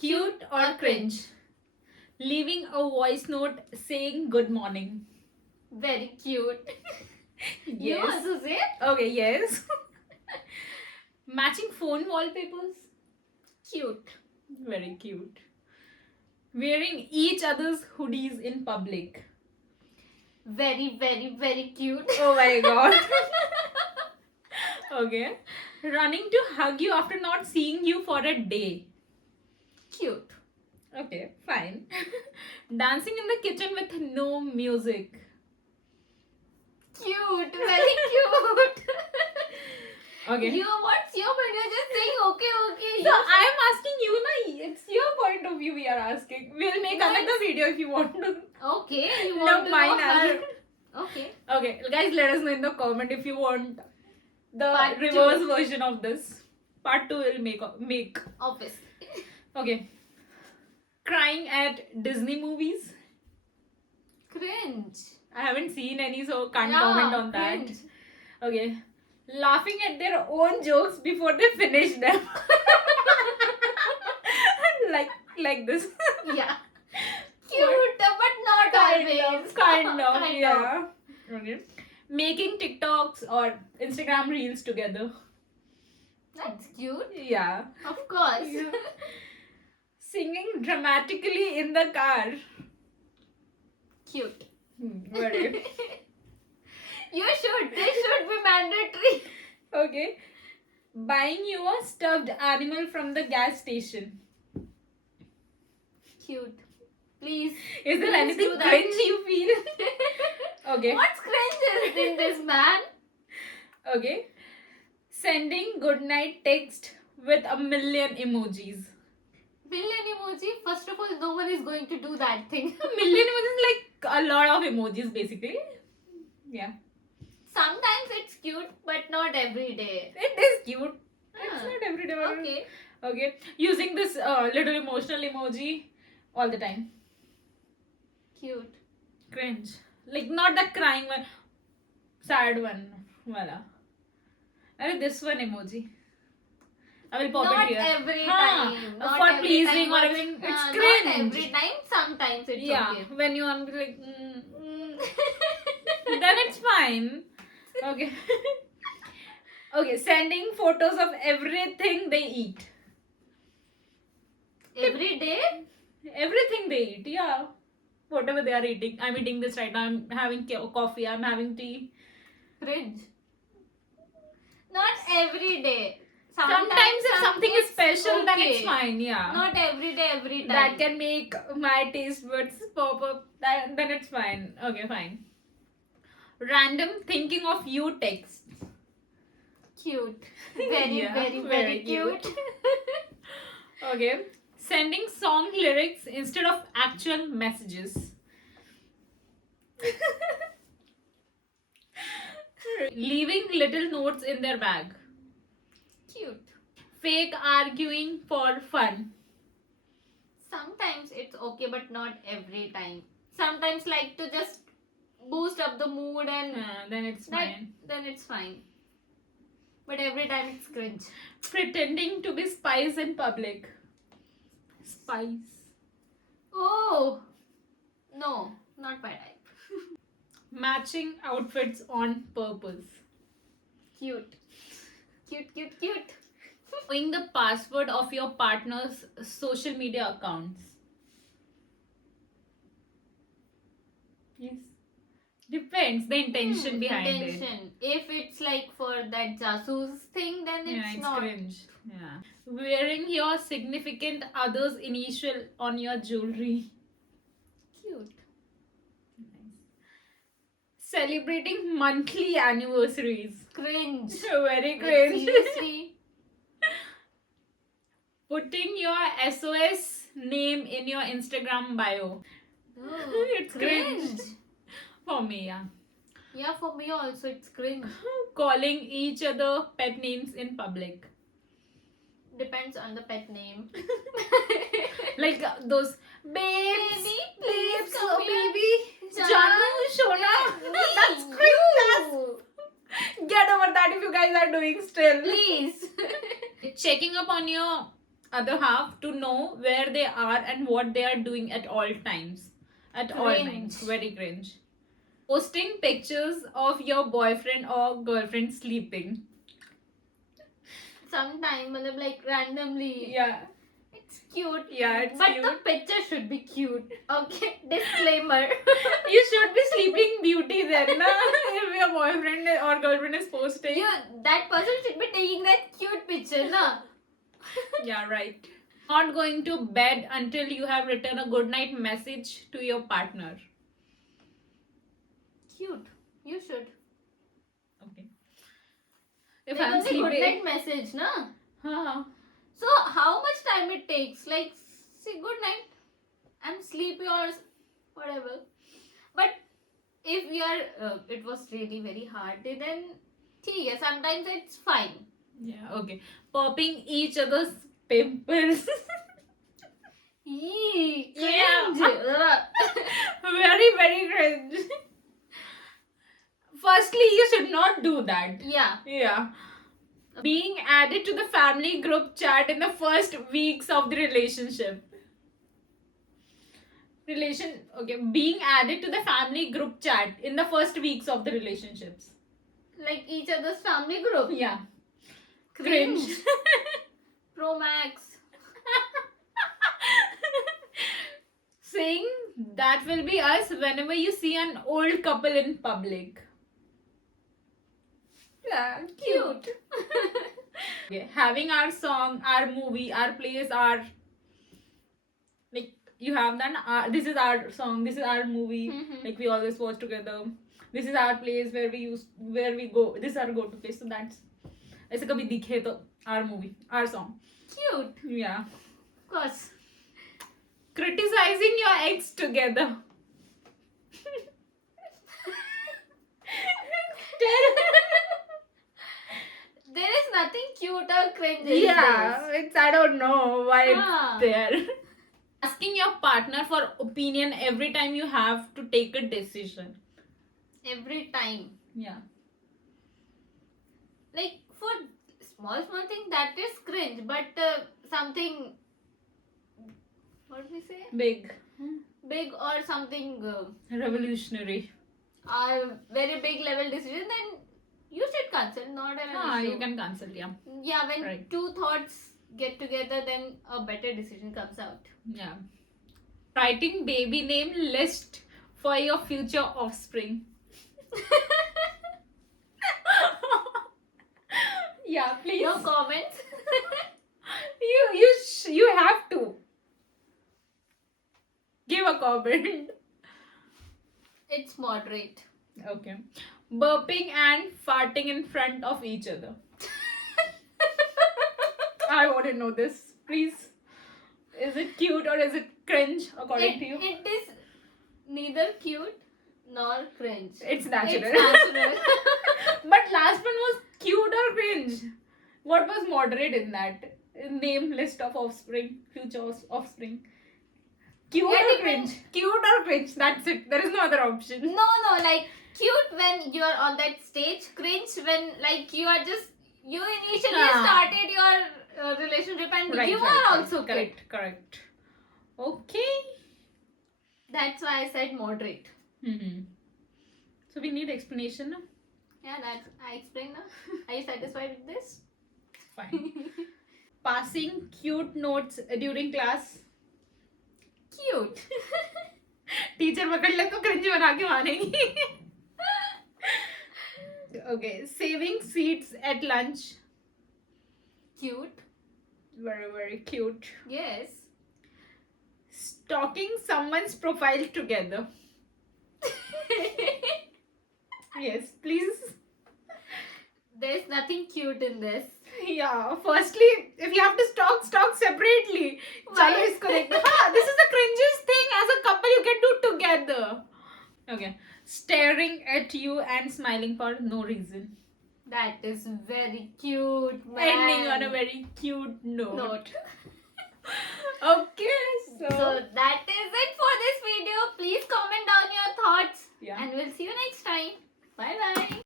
Cute or cringe? Leaving a voice note saying good morning. Very cute. You Yes. also say Okay, yes. Matching phone wallpapers. cute. Very cute. Wearing each other's hoodies in public. Very, very, very cute. Oh my god. Okay. Running to hug you after not seeing you for a day. Cute. Okay, fine. Dancing in the kitchen with no music. Cute. Very cute. Okay. What's your point? You're just saying okay. So I am asking you, na? It's your point of view we are asking. We'll make Nice. another video if you want to. Okay, you No, want to mine know as her. Okay. Okay, guys, let us know in the comment if you want the Part reverse two. version of this. Part 2 will make. Obviously. Okay. Crying at Disney movies. Cringe. I haven't seen any, so can't Yeah, comment on that. cringe. Okay. Laughing at their own jokes before they finish them. like this. Yeah. Cute, but not always. Kind of, Kind yeah. Okay. Making TikToks or Instagram reels together. That's cute. Yeah. Of course. Yeah. Singing dramatically in the car. Cute. Very. You should. They should be mandatory. Okay. Buying you a stuffed animal from the gas station. Cute. Please. Is there Please anything do that. cringe you feel? Okay. What's cringe in this, man? Okay. Sending goodnight text with a million emojis. Million emoji. First of all, no one is going to do that thing. A million emojis is like a lot of emojis basically. Yeah. Sometimes it's cute, but not every day. It is cute. Ah, It's not every day. but- Okay. Okay. Using this little emotional emoji all the time. Cute. Cringe. Like not the crying one. Sad one. Wala. And this one emoji. I will pop Not it here. every Huh. time. Not For every pleasing time, or but- anything. It's Not cringe. every time. Sometimes it's Yeah. okay. When you want to be like, then it's fine. Okay. Okay. Sending photos of everything they eat. Every day? Everything they eat. Yeah. Whatever they are eating. I'm eating this right now. I'm having coffee. I'm having tea. Cringe. Not every day. Sometimes if something is it's special, then it's okay. fine. Yeah. Not every day, every time. That can make my taste buds pop up. Then it's fine. Okay, fine. Random thinking of you text. Cute. Very, Yeah, very, very very cute. cute. Okay. Sending song lyrics instead of actual messages. Leaving little notes in their bag. Cute. Fake arguing for fun. Sometimes it's okay, but not every time. Sometimes like to just boost up the mood and Then it's fine. then it's fine. But every time it's cringe. Pretending to be spies in public. Spies. Oh no, not my type. Matching outfits on purpose. Cute. Cute. Knowing the password of your partner's social media accounts. Yes. Depends the intention behind it. Intention. If it's like for that jasus thing, then Yeah, it's not. cringe. Yeah. Wearing your significant other's initial on your jewelry. Cute. Celebrating monthly anniversaries. Cringe. Very Like, cringe. seriously. Putting your SOS name in your Instagram bio. Oh, It's cringe. For me, yeah. Yeah, for me also it's cringe. Calling each other pet names in public. Depends on the pet name. Like those babes, Baby, please babes, come oh here. baby, Janu, Shona. That's Me, cringe. you. Get over that if you guys are doing still. Please. Checking up on your other half to know where they are and what they are doing at all times. At all Cringe. times. Very cringe. Posting pictures of your boyfriend or girlfriend sleeping. Sometime, like randomly. Yeah. It's cute. Yeah, it's but cute. the picture should be cute. Okay, disclaimer. You should be sleeping beauty then, na? If your boyfriend or girlfriend is posting. That person should be taking that cute picture, na? Yeah, right. Not going to bed until you have written a good night message to your partner. Cute. You should. Okay. If Like I'm only good sleeping. night message, na? Huh. So how much time it takes? Like, say good night. I'm sleepy or whatever. But if we are, it was really very hard day, then ठीक है, sometimes it's fine. Yeah, okay. Popping each other's pimples. Yee, Yeah. cringe. Very, very cringe. Firstly, you should not do that. Yeah. Yeah. Being added to the family group chat in the first weeks of the relationship. Being added to the family group chat in the first weeks of the relationships. Like each other's family group. Yeah. Cringe. Cringe. Pro Max. Saying that will be us whenever you see an old couple in public. Yeah, cute. Okay, having our song, our movie, our plays, our like you have that. This is our song. This is our movie. Mhm. Like we always watch together. This is our place where we go. This is our go-to place. So that's. ऐसे कभी दिखे तो our movie, our song. Cute. Yeah. Of course. Criticizing your ex together. There is nothing cute or cringe in Yeah, this. it's I don't know why Ah. it's there. Asking your partner for opinion every time you have to take a decision. Every time. Yeah. Like for small thing that is cringe, but something, what do we say, Big. big or something Revolutionary. very big level decision, then you should cancel, not an issue. You can cancel, yeah. Yeah, when Right. two thoughts get together, then a better decision comes out. Yeah. Writing baby name list for your future offspring. Yeah, please. No comments. You have to give a comment. It's moderate. Okay. Burping and farting in front of each other. I want to know this, please. Is it cute or is it cringe according to you? It is neither cute nor cringe. It's natural. It's natural. But last one was cute or cringe. What was moderate in that? Name list of offspring, future offspring. Cute Yeah, or depends. cringe? Cute or cringe? That's it. There is no other option. No, like cute when you are on that stage, cringe when like you initially Ah. started your relationship and you are also cute. Correct. Okay. That's why I said moderate. Mm-hmm. So we need explanation. No? Yeah, that I explained now. Are you satisfied with this? Fine. Passing cute notes during class. Cute. Teacher पकड़ ले तो cringe बना के मारेंगी. Okay, saving seats at lunch. Cute. Very, very cute. Yes. Stalking someone's profile together. Yes, please. There's nothing cute in this. Yeah, firstly, if you have to stalk separately. Why? Chalo isko dekho. Ha, this is the cringiest thing as a couple you can do together. Okay. Staring at you and smiling for no reason. That is very cute, man. Ending on a very cute note. note. Okay, So that is it for this video. Please comment down your thoughts. Yeah. And we'll see you next time. Bye bye.